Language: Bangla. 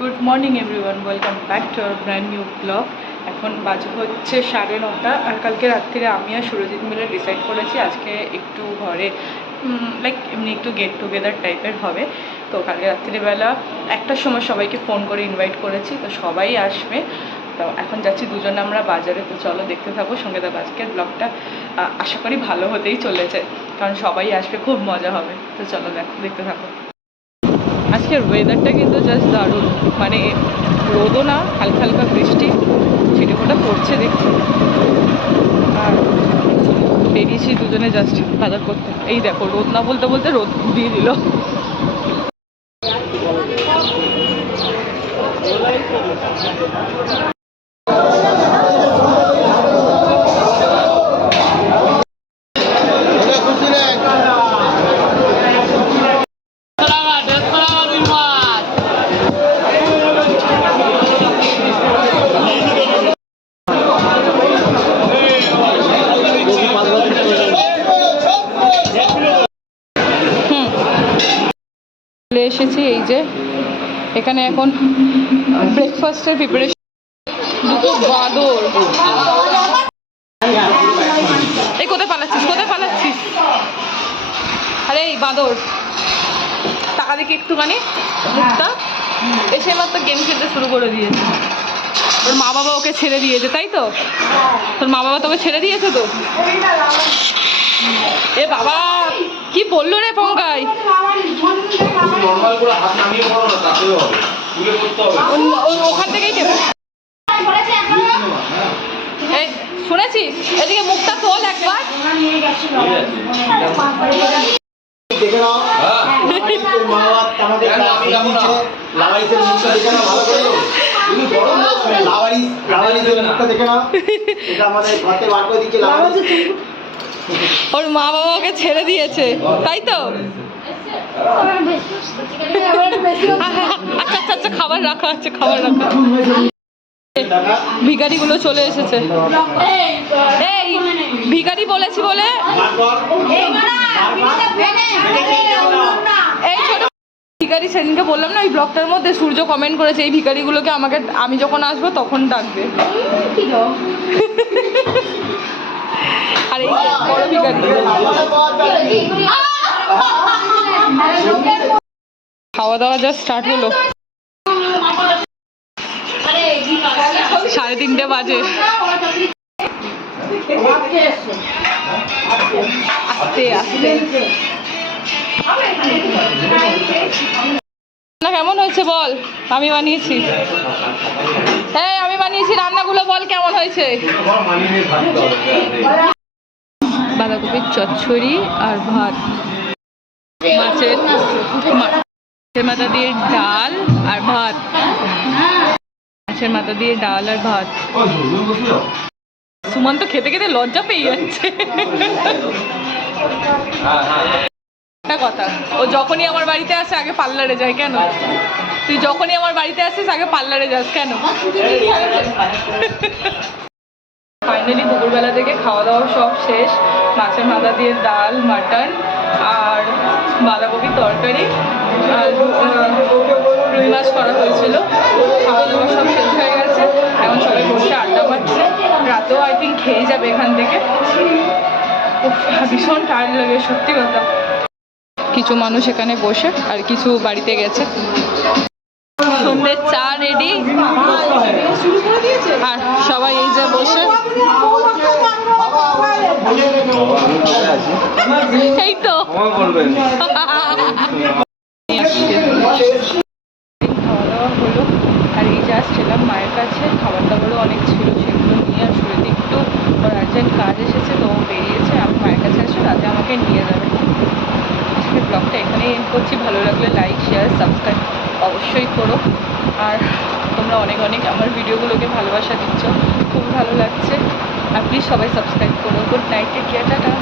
Good morning everyone, welcome back to our brand new blog. এখন বাজে হচ্ছে 9:30, আর কালকে রাত্রিরে আমি আর সুরজিৎ মিলে ডিসাইড করেছি আজকে একটু ঘরে লাইক এমনি একটু গেট টুগেদার টাইপের হবে। তো কালকে রাত্রিবেলা 1টার সময় সবাইকে ফোন করে ইনভাইট করেছি, তো সবাই আসবে। তো এখন যাচ্ছি দুজনে আমরা বাজারে, তো চলো দেখতে থাকো, সঙ্গে থাকো। আজকের ব্লগটা আশা করি ভালো হতেই চলেছে, কারণ সবাই আসবে, খুব মজা হবে। তো চলো দেখতে থাকো। আজকের ওয়েদারটা কিন্তু জাস্ট দারুণ, মানে রোদও না, হালকা হালকা বৃষ্টি ছিটেফোঁটা পড়ছে দেখছি। আর বেরিয়েছি দুজনে জাস্ট বাজার করতে। এই দেখো, রোদ না বলতে বলতে রোদ দিয়ে দিল। এসেছি এই যে এখানে, এখন ব্রেকফাস্টের প্রিপারেশন। দুটো বাঁদর, এই কোথায় পালাচ্ছিস? আরে এই বাঁদর, টাকা দেখি একটুখানি মুখটা। এসে মাত্র গেম খেলতে শুরু করে দিয়েছে। তোর মা বাবা ওকে ছেড়ে দিয়েছে, তাই তো? তোর মা বাবা তোকে ছেড়ে দিয়েছে তো? এ বাবা, কি বললো রে পঙ্কাই? ওখান থেকেই এই শুনেছিস? এদিকে মুখটা তোল একবার। ওর মা বাবা ওকে ছেড়ে দিয়েছে, তাই তো? আচ্ছা আচ্ছা আচ্ছা, খাবার রাখা আছে, খাবার রাখা। ভিখারিগুলো চলে এসেছে। এই ভিখারি বলেছি বলে, এই ছোট ভিখারি, সেদিনকে বললাম না ওই ব্লগটার মধ্যে, সূর্য কমেন্ট করেছে এই ভিখারিগুলোকে আমাকে আমি যখন আসবো তখন ডাকবে। আর এই বড় ভিখারি। খাওয়া দাওয়া যা স্টার্ট হলো, 3:30 বাজে। আস্তে আস্তে না, কেমন হয়েছে বল? আমি বানিয়েছি, হ্যাঁ আমি বানিয়েছি। রান্নাগুলো বল কেমন হয়েছে? বাঁধাকপির চচ্চড়ি আর ভাত, মাছের মাথা দিয়ে ডাল আর ভাত, মাছের মাথা দিয়ে ডাল আর ভাত। সুমন তো খেতে খেতে লজ্জা পেয়ে যাচ্ছে। একটা কথা, ও যখনই আমার বাড়িতে আসে আগে পার্লারে যায় কেন? তুই যখনই আমার বাড়িতে আসিস আগে পার্লারে যাস কেন? ফাইনালি দুপুরবেলা থেকে খাওয়া দাওয়া সব শেষ। মাছের মাথা দিয়ে ডাল, মাটন আর বাঁধাকপির তরকারি আর রুই মাছ করা হয়েছিল। খাওয়া দাওয়া সব শেষ হয়ে গেছে, এখন সবাই বসে আড্ডা মারছে। রাতেও আই থিঙ্ক খেয়ে যাবে এখান থেকে। ভীষণ টায়ার্ড লাগে সত্যি কথা। কিছু মানুষ এখানে বসে আর কিছু বাড়িতে গেছে। সন্ধ্যের চা রেডি, আর সবাই এই যে বসে। এই তো খাওয়া দাওয়া হলো, আর এই জাস্ট ছিলাম মায়ের কাছে। খাবার দাবারও অনেক ছিল, সেগুলো নিয়ে আর শুরুতে একটু ওর আর্জেন্ট কাজ এসেছে, তো ও বেরিয়েছে। আমি মায়ের কাছে আসলে রাতে আমাকে নিয়ে যাবে। আজকে ব্লগটা এখানেই এন্ড করছি। ভালো লাগলে লাইক, শেয়ার, সাবস্ক্রাইব অবশ্যই করো। আর তোমরা অনেক অনেক আমার ভিডিওগুলোকে ভালোবাসা দিচ্ছ, খুব ভালো লাগছে। আর প্লিজ সবাই সাবস্ক্রাইব করো। Good night, take care, tata.